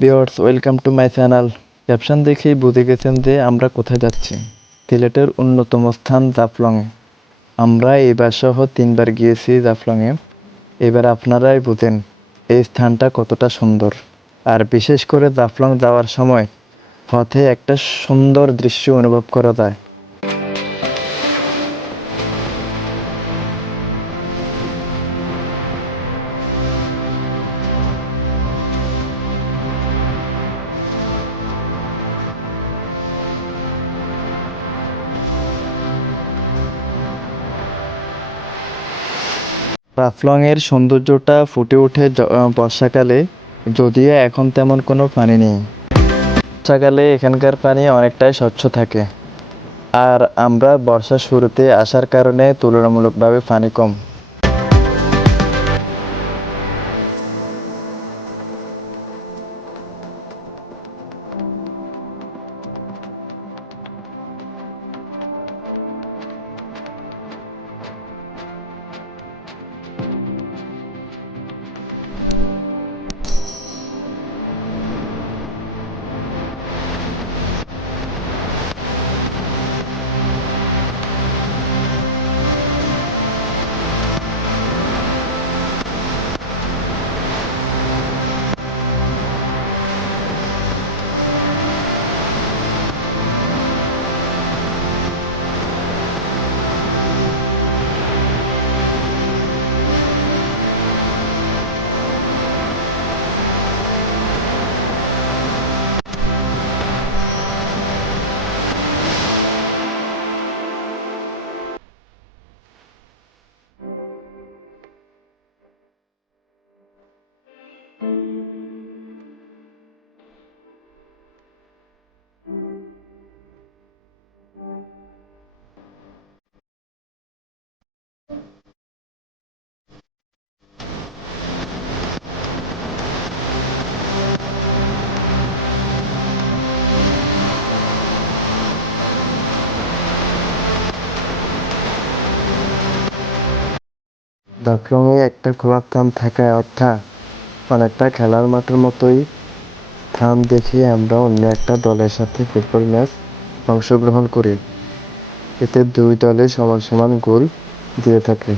Viewers, welcome to my channel. Caption দেখেই বুঝে গেছেন যে আমরা কোথায় যাচ্ছি। সিলেটের অন্যতম স্থান জাফলংয়ে। আমরা এবার সহ 3বার গিয়েছি জাফলংয়ে। এবার আপনারাই বুঝেন এই স্থানটা কতটা সুন্দর। আর বিশেষ করে জাফলং যাওয়ার সময় পথে একটা সুন্দর দৃশ্য অনুভব করা যায়। জাফলংয়ের সৌন্দর্যটা ফুটে ওঠে বর্ষাকালে, যদিও এখন তেমন কোনো পানি নেই। বর্ষাকালে এখানকার পানি অনেকটাই স্বচ্ছ থাকে, আর আমরা বর্ষার শুরুতে আসার কারণে তুলনামূলকভাবে পানি কম। জাফলংয়ে একটা খোলা স্থান থাকায় অর্থাৎ অনেকটা খেলার মাঠের মতোই স্থান দেখে আমরা অন্য একটা দলের সাথে ফুটবল ম্যাচ অংশগ্রহণ করি। এতে 2 দলে সমান সমান গোল দিয়ে থাকে।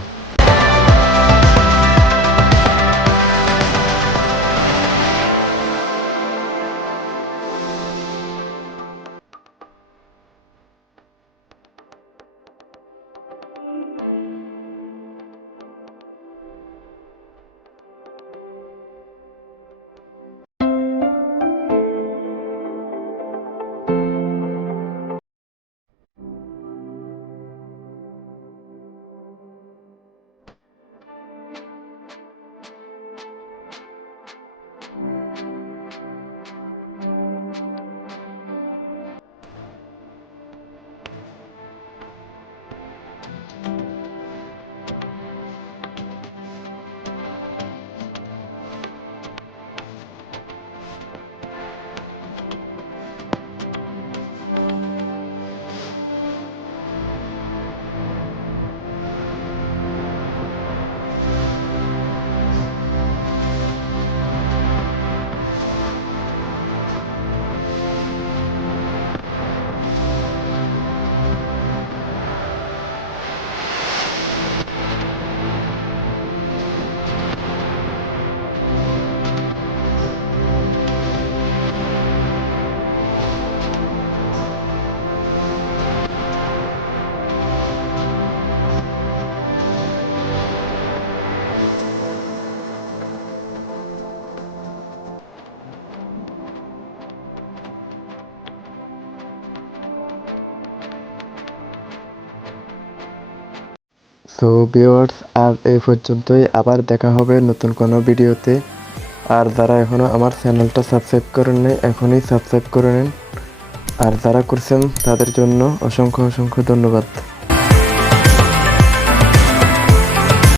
সো ভিউয়ার্স, আর এই পর্যন্তই। আবার দেখা হবে নতুন কোনো ভিডিওতে। আর যারা এখনও আমার চ্যানেলটা সাবস্ক্রাইব করেন নাই, এখনই সাবস্ক্রাইব করে নিন। আর যারা করছেন তাদের জন্য অসংখ্য অসংখ্য ধন্যবাদ।